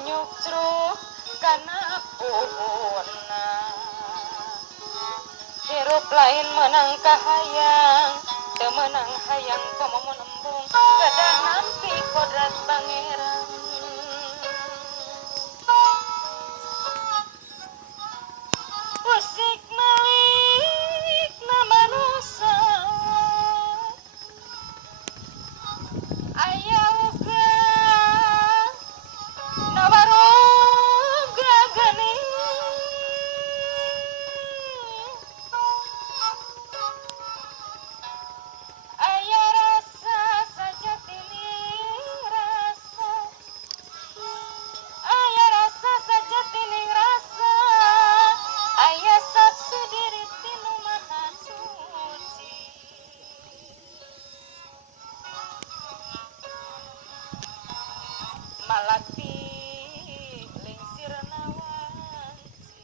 nyucruk kana puhurna hirup lain menang kahayang teu meunang hayang komo nembung kedah nampi kodrat pangeran usik malik na manusa aya uga na waroga geuning aya rasa sajatining rasa aya rasa sajatining rasa aya saksi diri tinu maha suci malati lingsirna wanci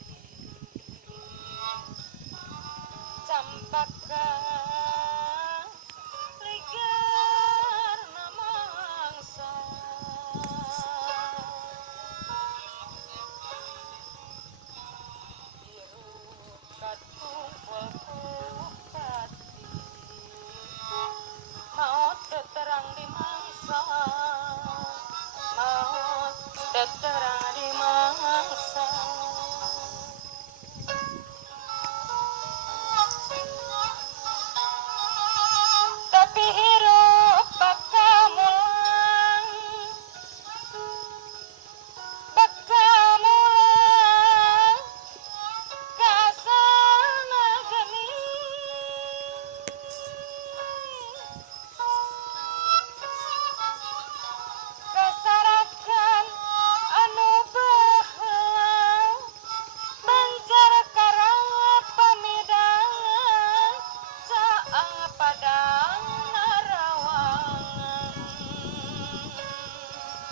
campaka ligarna mangsa biru katumpul kupati maot teu terang di mangsa maot teu terang